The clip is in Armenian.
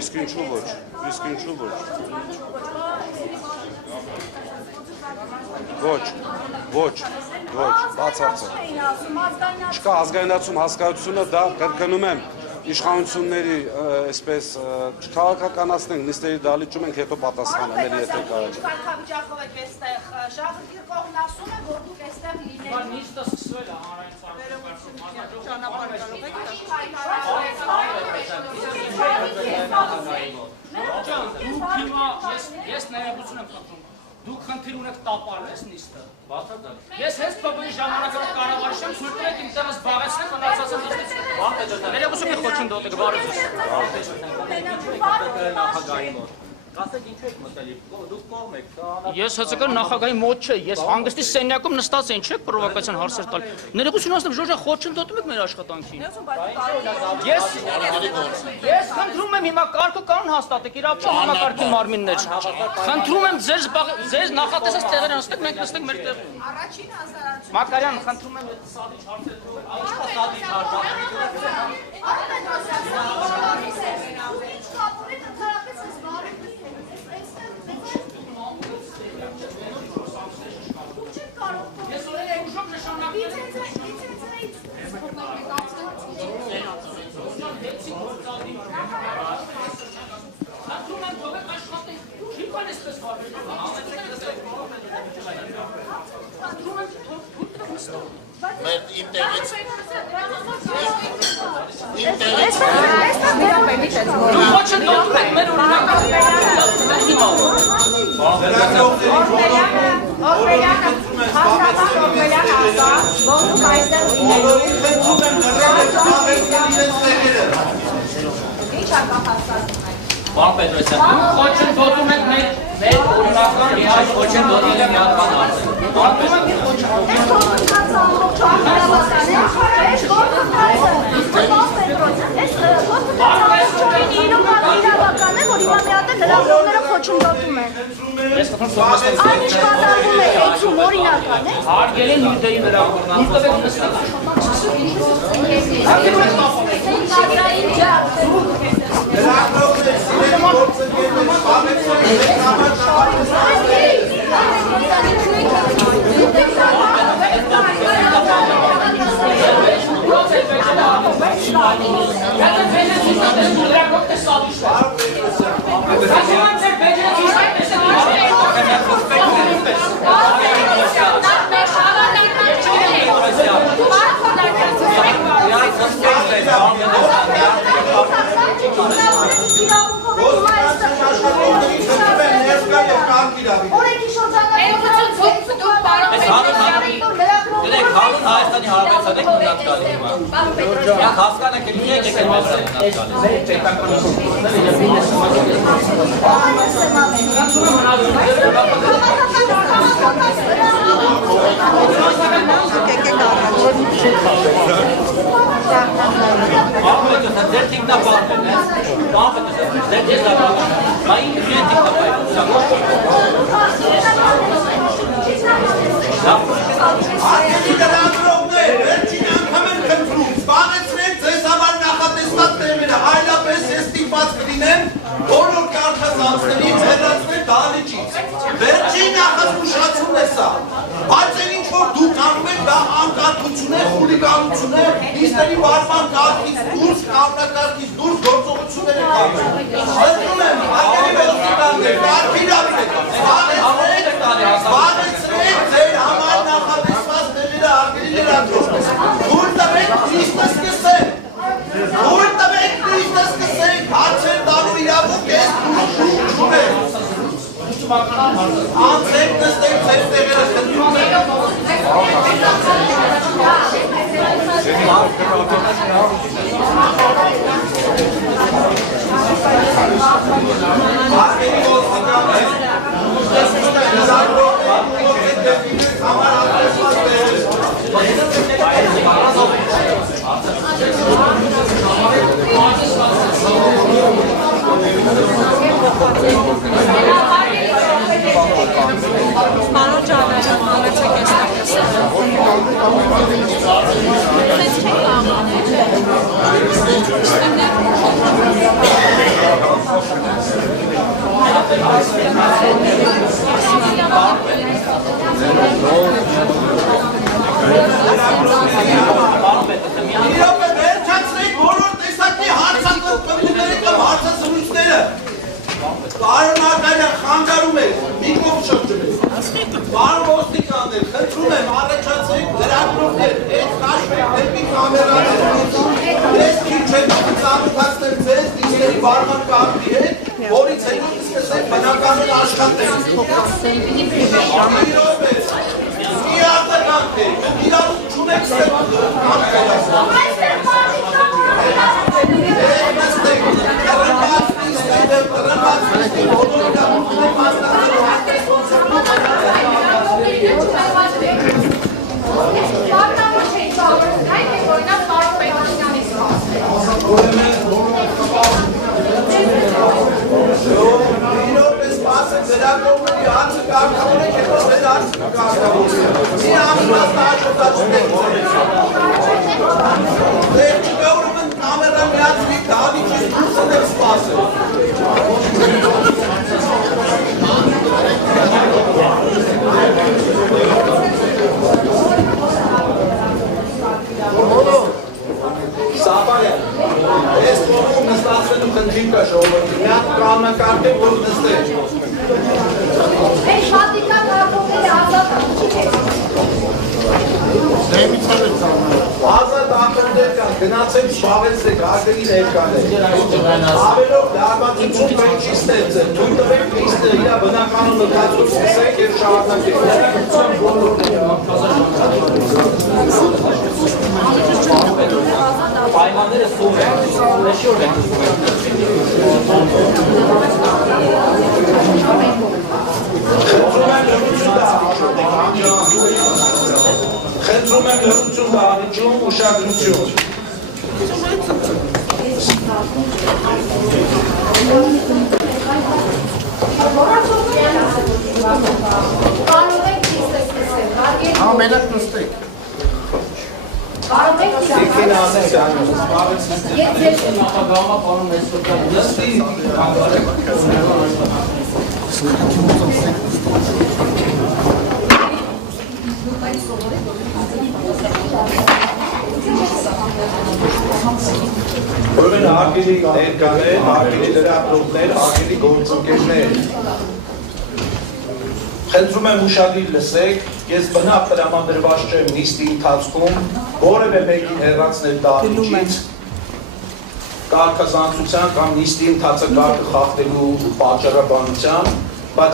Իսկ ինչու ոչ, իսկ ինչու ոչ։ Ոչ, բացարձակ։ Չկա ազգայնացում հասկացությունը, դա կրկնում եմ, իշխանությունների այսպես չքաղաքականացնենք, նիստերի դալիճում ենք, հետո պատասխանը մեր եթե կարելի։ Կարգավիճակով եք այստեղ, Շահգիր կողմն ասում է, որ դուք այստեղ լինեք։ Բայց նիստը սկսվել է հանրային ծառայության ես ներողություն եմ խնդրում։ Դուք խնդիր ունեք տապալես նիստը։ Ես հենց փոքրի ժամանակով կառավարության ցույց տվեք իմ տեղս զբաղեցնեք մնացածը նստեցեք։ Ներողություն եք խոչընդոտեք, բարի ձեզ։ Ասեք ինչու եք մտել, դուք կողմ եք, Ես ՀՑԿ նախագահի մոտ չէ, ես հանգստի սենյակում նստած եմ, չեք պրովոկացիան հարցեր տալ։ Ներողություն ասեմ, Ժոժա, խոչընդոտում եք մեր աշխատանքին։ Ես խնդրում եմ հիմա կարգը կանոն հաստատեք, իրավապաշտ համակարգի մարմիններ։ Խնդրում եմ ձեր նախատեսած տեղերը նստեք, մենք նստենք մեր տեղում։ Առաջին հազարացում։ Մակարյան, խնդրում եմ սադիչ հարցեր Պարոն Պետրոսյան, դուք խոչընդոտում եք մեր օրինական միայն խոչընդոտել եմ մի հատ բան ասել։ Այն ինչ կատարվում է էցում օրինական է։ Հարգելի նյութերի լրագրողներ, նստեք նստեք։ Հայաստանի Հանրապետության մնաց գալի հիմա։ Յակ հասկանանք էլ ունենք եկել մասը մնաց Վերջին անգամ եմ քննում, զբաղեցրեք ձեզ համար նախատեսված տեղերը, այլապես ես ստիպված կլինեմ բոլոր կարգազանցներից հեռացնել դահլիճից։ Վերջին նախազգուշացումն է սա, բայց այն ինչ որ դուք անում եք, դա անկարգություն է, խուլիգանություն է, նիստերի վարման կարգից դուրս, կանոնակարգից դուրս գործողություններ եք անում։ Խնդրում եմ, հարգելի վերջիններ, կարգ իրավիք եք, զբաղեցրեք ձեր համար նախատեսված տեղերը, հարգելի լրագրողներ, դուր տվեք նիստը սկսենք, հարցեր տալու իրավունք ես դուր չունեք, անցեք նստեք ձեր տեղերը խնդրում եք։ Հարգելի գործիքներ, համար արտեսված տեղերը Մի արտականքներ, իրավունք չունեք Գնացեք շավեցեք, արգելի ներկաներ, ավելով լարվածություն բայն չի ստեղծել, թույլ տվեք լիստը իրա բնականոն ընթացքում սկսեք և շարունակեք։ Պայմանները սուր են, նշի որ են Խնդրում եմ լրություն դահանիջում, ուշադրություն։ Մենակ նստեք։ Եկին անես անես, նախագահամա պարոն Մեսրոպյան նստի Ուրեմն արգելի ներկաներ, արգելի լրագրողներ, արգելի գործընկերներ։ Խնդրում եմ ուշադիր լսեք, ես բնավ տրամադրված չեմ նիստի ընթացքում որևէ մեկին հեռացնել դահլիճից կարգազանցության կամ նիստի ընթացակարգը խախտելու պատճառաբանությամբ